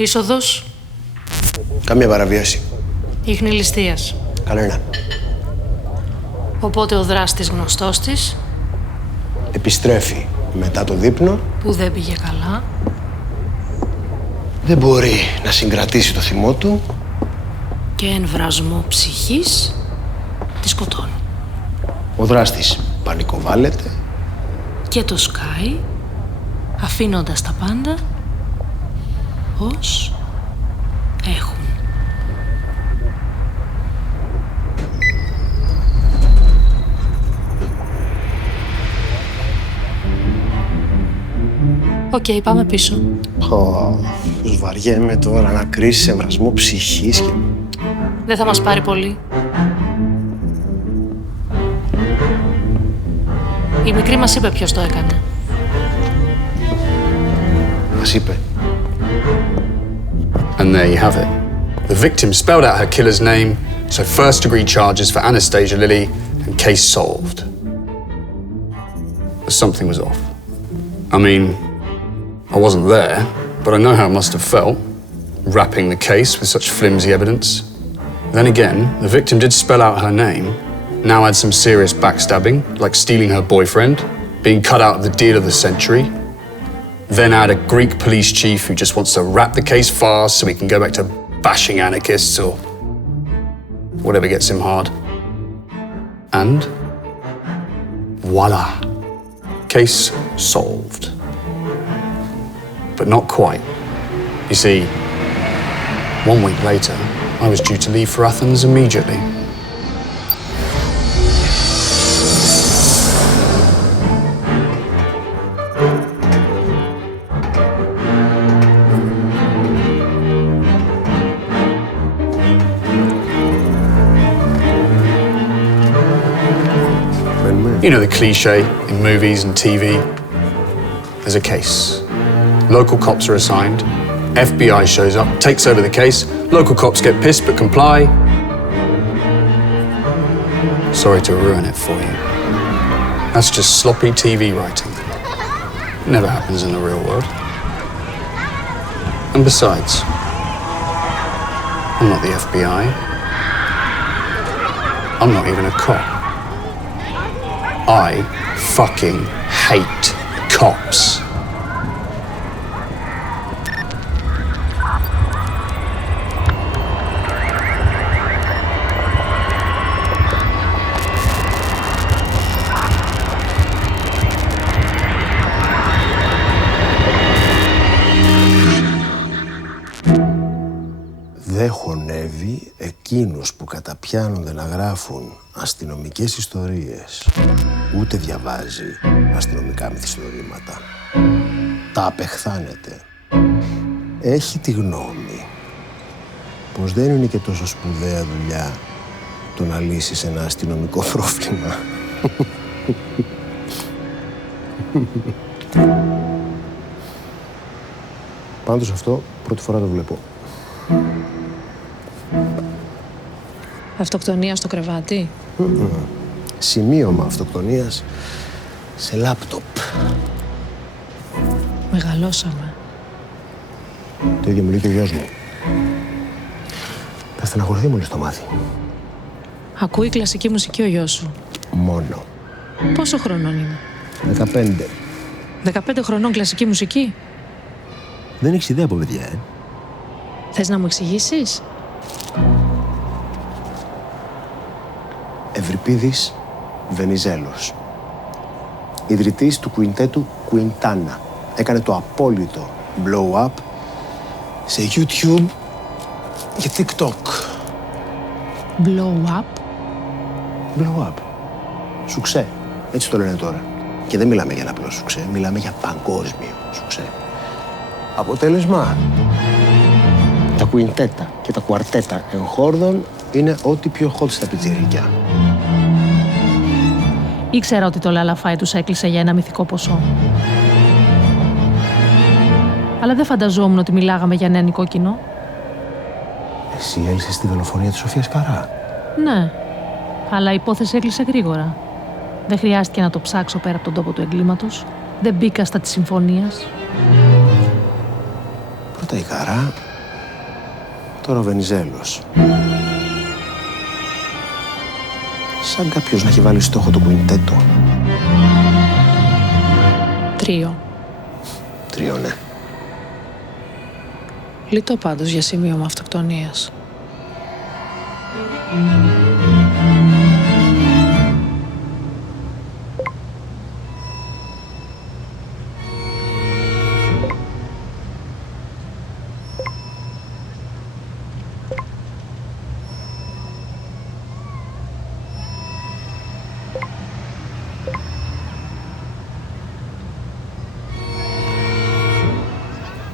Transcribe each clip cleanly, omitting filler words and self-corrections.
Είσοδος. Καμία παραβίαση. Ίχνη ληστείας. Κανένα. Οπότε ο δράστης γνωστός της. Επιστρέφει μετά το δείπνο. Που δεν πήγε καλά. Δεν μπορεί να συγκρατήσει το θυμό του. Και εν βρασμό ψυχής τη σκοτώνει. Ο δράστης πανικοβάλλεται. Και το σκάει, αφήνοντας τα πάντα ως έχουν. Οκ, πάμε πίσω. Πως βαριέμαι τώρα να κρίσεις σε βρασμό ψυχής και... Δεν θα μας πάρει πολύ. Η μικρή μας είπε ποιος το έκανε. Μας είπε. And there you have it. The victim spelled out her killer's name, so first-degree charges for Anastasia Lilly and case solved. But something was off. I mean, I wasn't there, but I know how it must have felt, wrapping the case with such flimsy evidence. Then again, the victim did spell out her name, now had some serious backstabbing, like stealing her boyfriend, being cut out of the deal of the century. Then add a Greek police chief who just wants to wrap the case fast so he can go back to bashing anarchists or whatever gets him hard. And voila, case solved. But not quite. You see, 1 week later, I was due to leave for Athens immediately. You know the cliche in movies and TV. There's a case. Local cops are assigned. FBI shows up, takes over the case. Local cops get pissed but comply. Sorry to ruin it for you. That's just sloppy TV writing. Never happens in the real world. And besides, I'm not the FBI. I'm not even a cop. I fucking hate cops. Δεν χωνεύει εκείνους που καταπιάνονται να γράφουν αστυνομικές ιστορίες. Ούτε διαβάζει αστυνομικά μυθιστορήματα. Τα απεχθάνεται. Έχει τη γνώμη πως δεν είναι και τόσο σπουδαία δουλειά το να λύσεις ένα αστυνομικό πρόβλημα. Πάντως αυτό πρώτη φορά το βλέπω. Αυτοκτονία στο κρεβάτι. Σημείωμα αυτοκτονίας σε λάπτοπ. Μεγαλώσαμε. Το ίδιο μου λέει και ο γιος μου. Θα στεναχωρηθεί μόλις το μάθει. Ακούει κλασική μουσική ο γιος σου. Μόνο. Πόσο χρονών είναι? 15. 15 χρονών κλασική μουσική. Δεν έχεις ιδέα από παιδιά, Θες να μου εξηγήσεις? Ευρυπίδης Βενιζέλος. Ιδρυτής του κουιντέτου Κουιντάνα. Έκανε το απόλυτο blow-up σε YouTube και TikTok. Blow-up. Blow-up. Σουξέ. Έτσι το λένε τώρα. Και δεν μιλάμε για ένα απλό σουξέ, μιλάμε για παγκόσμιο σουξέ. Αποτέλεσμα, τα κουιντέτα και τα κουαρτέτα εγχόρδων είναι ό,τι πιο hot στα πιτσιρίκια. Ήξερα ότι το λαλαφάι τους έκλεισε για ένα μυθικό ποσό. Αλλά δεν φανταζόμουν ότι μιλάγαμε για νεανικό κοινό. Εσύ έλυσες τη δολοφονία της Σοφίας Καρά. Ναι, αλλά η υπόθεση έκλεισε γρήγορα. Δεν χρειάστηκε να το ψάξω πέρα από τον τόπο του εγκλήματος. Δεν μπήκα στα της συμφωνίας. Πρώτα η Χαρά, τώρα ο Βενιζέλος. Σαν κάποιος να έχει βάλει στόχο το κουιντέτο. 3. 3, ναι. Λιτό πάντως για σημείωμα αυτοκτονίας.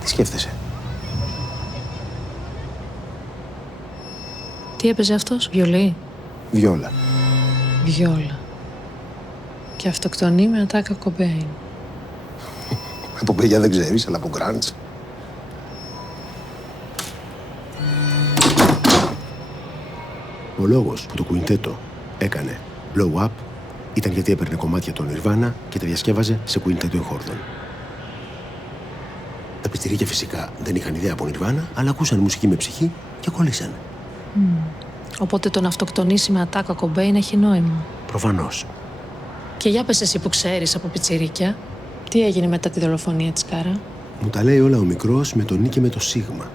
Τι σκέφτεσαι? Τι έπαιζε αυτός, βιολί? Βιόλα. Βιόλα. Και αυτοκτονεί με ατάκα κομπέιν. Από παιδιά δεν ξέρεις, αλλά από γκραντς. Ο λόγος που το κουιντέτο έκανε blow up ήταν γιατί έπαιρνε κομμάτια των Nirvana και τα διασκεύαζε σε κουιντέτο εγχόρδων. Τα πιτσιρίκια φυσικά δεν είχαν ιδέα από Nirvana, αλλά ακούσαν μουσική με ψυχή και κολλήσανε. Οπότε τον αυτοκτονήσει με ατάκα κομπέιν έχει νόημα. Προφανώς. Και για πες εσύ που ξέρεις από πιτσιρίκια, τι έγινε μετά τη δολοφονία της Κάρα? Μου τα λέει όλα ο μικρός με τον Νι και με το Σίγμα.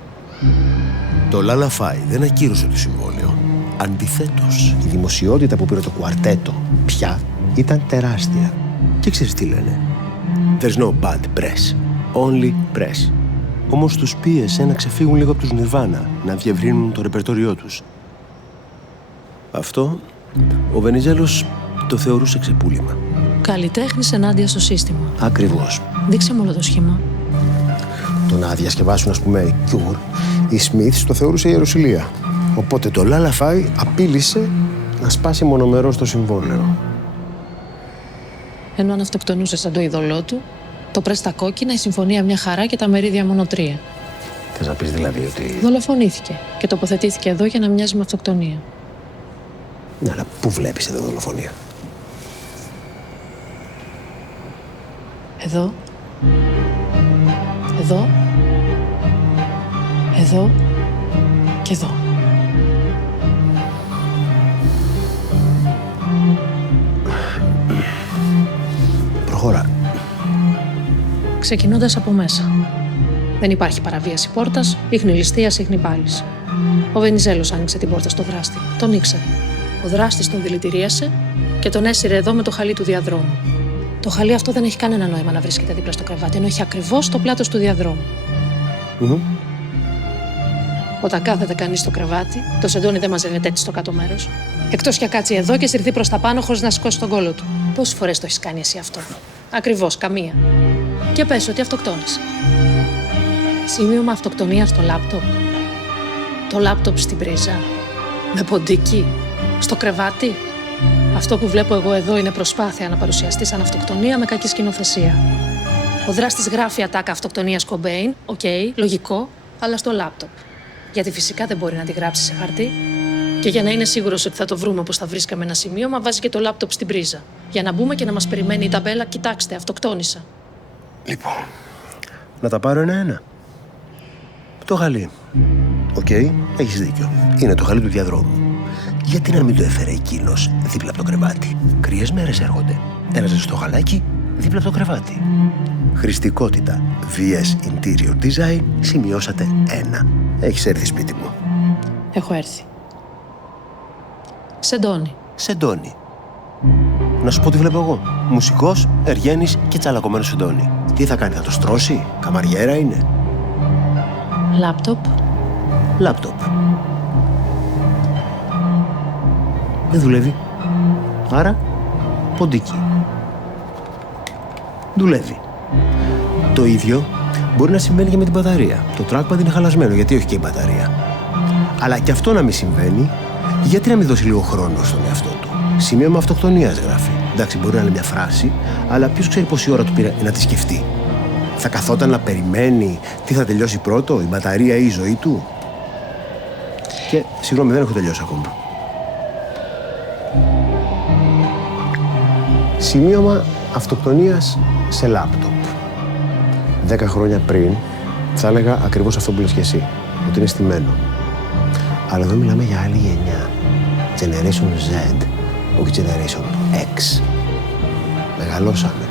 Το Λάλα Φάι δεν ακύρωσε το συμβόλαιο. Αντιθέτως, η δημοσιότητα που πήρε το κουαρτέτο πια ήταν τεράστια. Και ξέρεις τι λένε? There's no bad press, only press. Όμως τους πίεσε να ξεφύγουν λίγο από τους Nirvana, να διευρύνουν το ρεπερτόριό τους. Αυτό ο Βενιζέλος το θεωρούσε ξεπούλημα. Καλλιτέχνης ενάντια στο σύστημα. Ακριβώς. Δείξε μου όλο το σχήμα. Το να διασκευάσουν, ας πούμε, Cure, οι Smiths το θεωρούσε ιεροσυλία. Οπότε το Λάλα Φάι απείλησε να σπάσει μονομερώς το συμβόλαιο. Ενώ αν αυτοκτονούσε σαν το είδωλό του, το πρες στα κόκκινα, η συμφωνία μια χαρά και τα μερίδια μόνο 3. Θες να πεις δηλαδή ότι... Δολοφονήθηκε και τοποθετήθηκε εδώ για να μοιάζει με αυτοκτονία. Ναι, αλλά πού βλέπεις εδώ δολοφονία? Εδώ. Εδώ. Εδώ. Και εδώ. Προχώρα. Ξεκινώντας από μέσα. Δεν υπάρχει παραβίαση πόρτας, ίχνη ληστείας, ίχνη πάλης. Ο Βενιζέλος άνοιξε την πόρτα στο δράστη. Τον ήξερε. Ο δράστης τον δηλητηρίασε και τον έσυρε εδώ με το χαλί του διαδρόμου. Το χαλί αυτό δεν έχει κανένα νόημα να βρίσκεται δίπλα στο κρεβάτι, ενώ έχει ακριβώς το πλάτος του διαδρόμου. Όταν κάθεται κανείς στο κρεβάτι, το σεντόνι δεν μαζεύεται έτσι στο κάτω μέρος. Εκτός κι κάτσει εδώ και συρθεί προς τα πάνω χωρίς να σηκώσει τον κόλο του. Πόσες φορές το έχεις κάνει εσύ αυτό? Ακριβώς, καμία. Και πες ότι αυτοκτόνησε. Σημείωμα αυτοκτονίας στο λάπτοπ. Το λάπτοπ στην πρίζα. Με ποντίκι. Στο κρεβάτι. Αυτό που βλέπω εγώ εδώ είναι προσπάθεια να παρουσιαστεί σαν αυτοκτονία με κακή σκηνοθεσία. Ο δράστης γράφει ατάκα αυτοκτονίας Κομπέιν, οκ, λογικό, αλλά στο λάπτοπ. Γιατί φυσικά δεν μπορεί να τη γράψει σε χαρτί. Και για να είναι σίγουρος ότι θα το βρούμε όπως θα βρίσκαμε ένα σημείωμα, βάζει και το λάπτοπ στην πρίζα. Για να μπούμε και να μας περιμένει η ταμπέλα, κοιτάξτε, αυτοκτόνησα. Λοιπόν, να τα πάρω ένα-ένα. Το χαλί. Οκ, έχεις δίκιο. Είναι το χαλί του διαδρόμου. Γιατί να μην το έφερε εκείνος δίπλα από το κρεβάτι? Κρύες μέρες έρχονται. Ένα ζεστό χαλάκι δίπλα από το κρεβάτι. Χρηστικότητα VS Interior Design, σημειώσατε 1. Έχεις έρθει σπίτι μου. Έχω έρθει. Σεντόνι. Σεντόνι. Να σου πω τι βλέπω εγώ. Μουσικός, Εργένης και τσαλακωμένο σεντόνι. Τι θα κάνει, θα το στρώσει? Καμαριέρα είναι. Λάπτοπ. Λάπτοπ. Δεν δουλεύει. Άρα, ποντίκι. Δουλεύει. Το ίδιο μπορεί να συμβαίνει και με την μπαταρία. Το trackpad είναι χαλασμένο, γιατί όχι και η μπαταρία. Αλλά και αυτό να μην συμβαίνει, γιατί να μην δώσει λίγο χρόνο στον εαυτό του? Σημείωμα αυτοκτονίας γράφει. Εντάξει, μπορεί να είναι μια φράση, αλλά ποιος ξέρει πόση ώρα του πήρε να τη σκεφτεί? Θα καθόταν να περιμένει τι θα τελειώσει πρώτο, η μπαταρία ή η ζωή του? Και, συγγνώμη, δεν έχω τελειώσει ακόμα. Σημείωμα αυτοκτονίας σε λάπτοπ. 10 χρόνια πριν Θα έλεγα ακριβώς αυτό που λες και εσύ, ότι είναι στημένο. Αλλά εδώ μιλάμε για άλλη γενιά. Generation Z, όχι Generation X. Μεγαλώσαμε.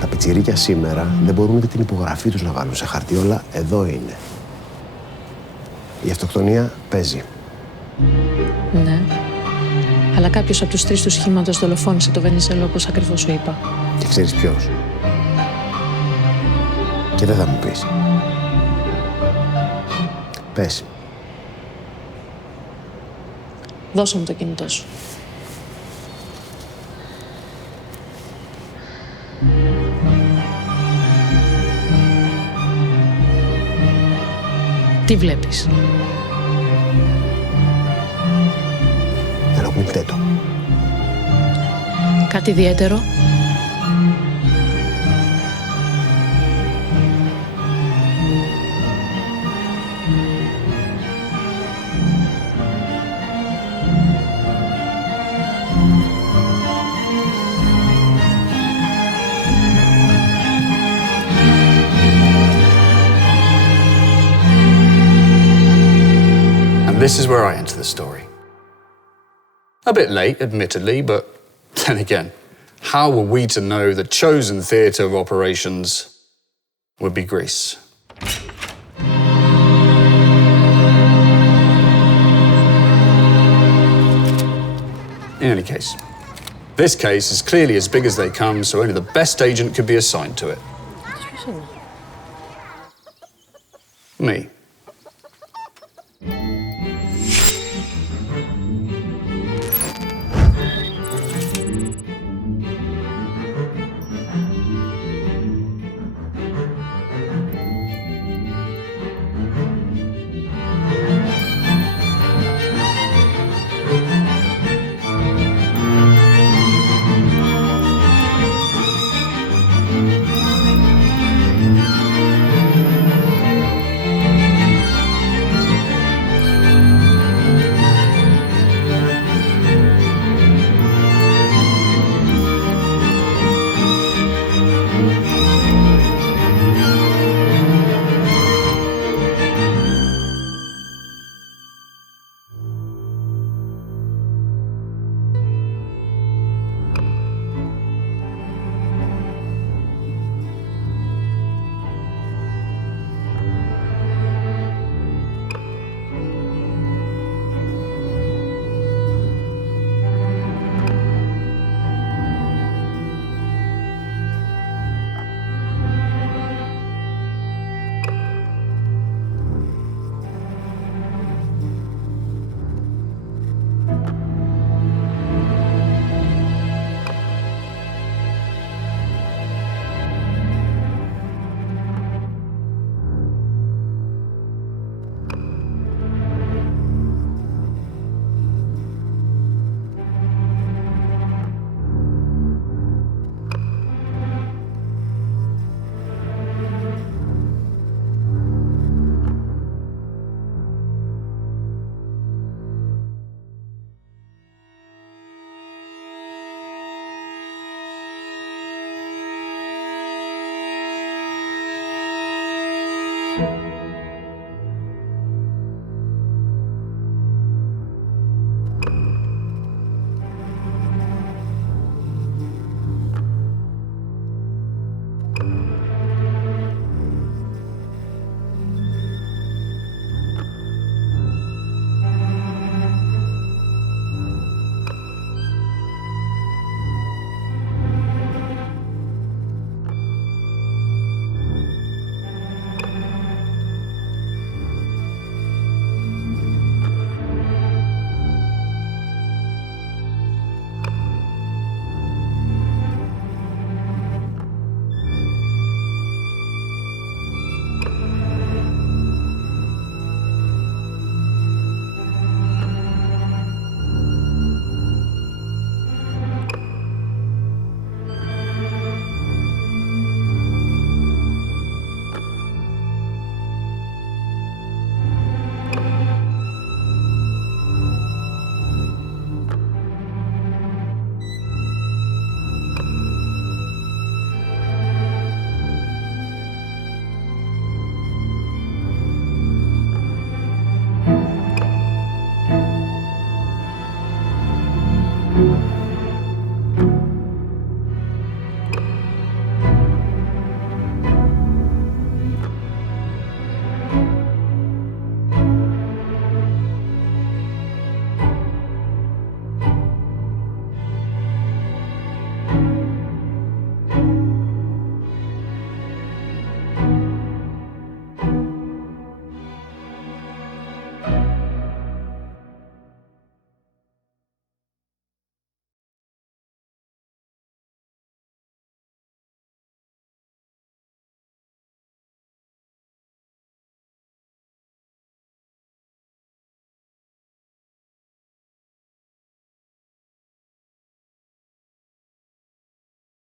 Τα πιτσιρίκια σήμερα δεν μπορούν ούτε την υπογραφή τους να βάλουν σε χαρτί, όλα εδώ είναι. Η αυτοκτονία παίζει. Ναι. Αλλά κάποιος από τους 3 του σχήματος δολοφόνησε το Βενιζέλο, όπως ακριβώς σου είπα. Και ξέρεις ποιος. Και δεν θα μου πεις. Πες. Δώσε μου το κινητό σου. Τι βλέπεις? Ένα κουιντέτο. Κάτι ιδιαίτερο? And this is where I enter the story. A bit late, admittedly, but then again, how were we to know the chosen theatre of operations would be Greece? In any case, this case is clearly as big as they come, so only the best agent could be assigned to it. Me.